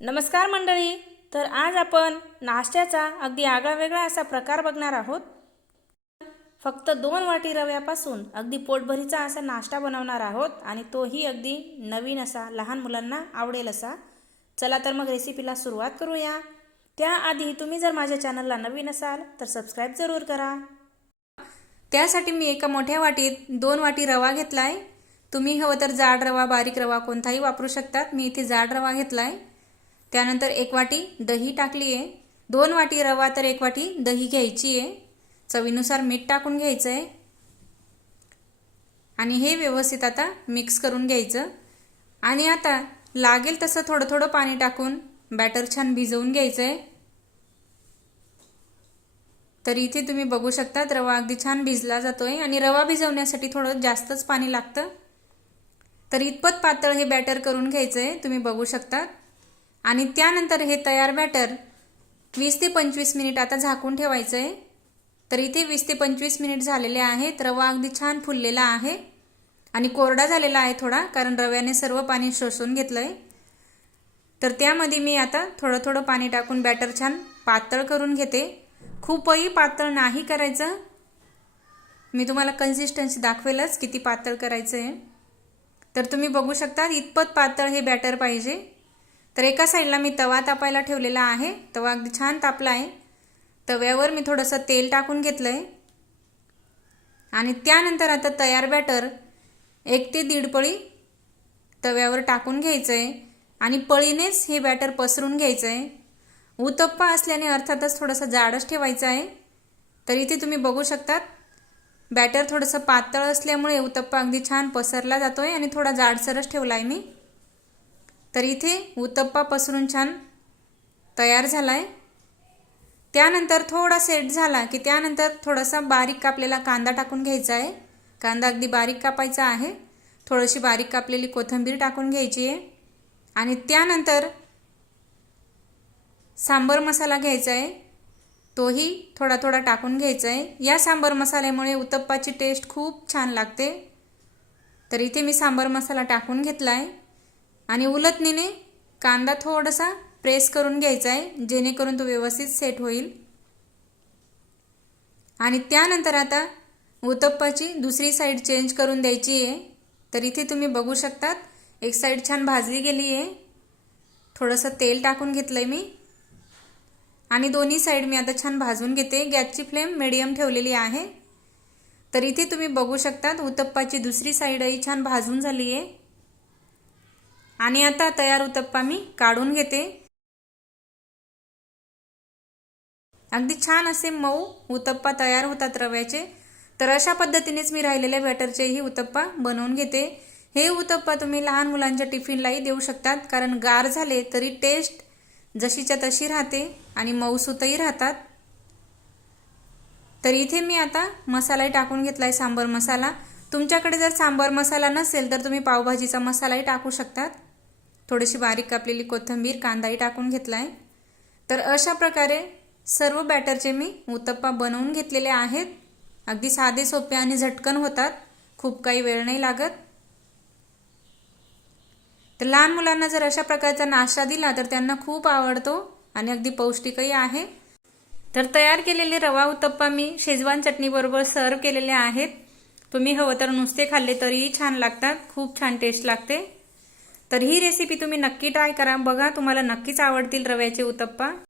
नमस्कार मंडळी तर आज आपण नाश्त्याचा अगदी आगळावेगळा असा प्रकार बघणार आहोत. फक्त दोन वाटी रव्यापासून अगदी पोटभरीचा असा नाश्ता बनवणार आहोत आणि तोही अगदी नवीन असा लहान मुलांना आवडेल असा. चला तर मग रेसिपीला सुरुवात करूया. त्याआधी तुम्ही जर माझ्या चॅनलला नवीन असाल तर सबस्क्राईब जरूर करा. त्यासाठी मी एका मोठ्या वाटीत दोन वाटी रवा घेतलाय. तुम्ही हवं तर जाड रवा बारीक रवा कोणताही वापरू शकतात. मी इथे जाड रवा घेतलाय. त्यानंतर एक वाटी दही टाकली आहे दोन वाटी रवा तर एक वाटी दही घ्यायची आहे चवीनुसार मीठ टाकून घ्यायचं आहे आणि हे व्यवस्थित आता मिक्स करून घ्यायचं. आणि आता लागेल तसं थोडं थोडं पाणी टाकून बॅटर छान भिजवून घ्यायचं आहे तर इथे तुम्ही बघू शकतात रवा अगदी छान भिजला जातोय आणि रवा भिजवण्यासाठी थोडं जास्तच पाणी लागतं. तर इतपत पातळ हे बॅटर करून घ्यायचं आहे तुम्ही बघू शकतात. आणि त्यानंतर हे तयार बॅटर वीस ते पंचवीस मिनिट आता झाकून ठेवायचं आहे तर इथे वीस ते पंचवीस मिनिट झालेले आहेत. रवा अगदी छान फुललेला आहे. आणि कोरडा झालेला आहे थोडा कारण रव्याने सर्व पाणी शोषून घेतलं आहे तर त्यामध्ये मी आता थोडं थोडं पाणी टाकून बॅटर छान पातळ करून घेते. खूपही पातळ नाही करायचं. मी तुम्हाला कन्सिस्टन्सी दाखवेलच किती पातळ करायचं आहे तर तुम्ही बघू शकता इतपत पातळ हे बॅटर पाहिजे. तर एका साईडला मी तवा तापायला ठेवलेला आहे. तवा अगदी छान तापला आहे. तव्यावर मी थोडंसं तेल टाकून घेतलं आहे आणि त्यानंतर आता तयार बॅटर एक ते दीड पळी तव्यावर टाकून घ्यायचं आहे आणि पळीनेच हे बॅटर पसरून घ्यायचं आहे उतप्पा असल्याने अर्थातच थोडंसं जाडच ठेवायचं आहे. तर इथे तुम्ही बघू शकतात बॅटर थोडंसं पातळ असल्यामुळे उतप्पा अगदी छान पसरला जातो आहे आणि थोडा जाडसरच ठेवला आहे मी. तर इथे उत्तप्पा पसरून छान तयार झाला आहे त्यानंतर थोडा सेट झाला की त्यानंतर थोडासा बारीक कापलेला कांदा टाकून घ्यायचा आहे. कांदा अगदी बारीक कापायचा आहे. थोडीशी बारीक कापलेली कोथिंबीर टाकून घ्यायची आहे. आणि त्यानंतर सांबर मसाला घ्यायचा आहे. तोही थोडा थोडा टाकून घ्यायचा आहे. या सांबर मसाल्यामुळे उत्तप्पाची टेस्ट खूप छान लागते. तर इथे मी सांबर मसाला टाकून घेतला आहे आणि उलटणीने कांदा थोडासा प्रेस करून घ्यायचा आहे जेणेकरून तो व्यवस्थित सेट होईल. आणि त्यानंतर आता उत्तप्पाची दुसरी साईड चेंज करून द्यायची आहे. तर इथे तुम्ही बघू शकतात एक साईड छान भाजली गेली आहे. थोडंसं तेल टाकून घेतलं आहे मी. आणि दोन्ही साईड मी आता छान भाजून घेते. गॅसची फ्लेम मिडियम ठेवलेली आहे. तर इथे तुम्ही बघू शकतात उत्तप्पाची दुसरी साईडही छान भाजून झाली आहे. आणि आता तयार उत्तप्पा मी काढून घेते. अगदी छान असे मऊ उत्तप्पा तयार होतात रव्याचे. तर अशा पद्धतीनेच मी राहिलेल्या बॅटरचेही उत्तप्पा बनवून घेते. हे उत्तप्पा तुम्ही लहान मुलांच्या टिफिनलाही देऊ शकतात कारण गार झाले तरी टेस्ट जशीच्या तशी राहते आणि मऊसूतही राहतात. तर इथे मी आता मसालाही टाकून घेतला आहे सांबर मसाला. तुमच्याकडे जर सांबार मसाला नसेल तर तुम्ही पावभाजीचा मसालाही टाकू शकतात. थोडीशी बारीक कापलेली कोथिंबीर कांदाही टाकून घेतला आहे तर अशा प्रकारे सर्व बॅटरचे मी उत्तप्पा बनवून घेतलेले आहेत. अगदी साधे सोपे आणि झटकन होतात. खूप काही वेळ नाही लागत. तर लहान मुलांना जर अशा प्रकारचा नाश्ता दिला तर त्यांना खूप आवडतो आणि अगदी पौष्टिकही आहे. तर तयार केलेले रवा उत्तप्पा मी शेजवान चटणीबरोबर सर्व केलेले आहेत. तुम्ही हवं तर नुसते खाल्ले तरीही छान लागतात. खूप छान टेस्ट लागते. तर ही रेसिपी तुम्ही नक्की ट्राय करा. बघा तुम्हाला नक्कीच आवडतील रव्याचे उत्तप्पा.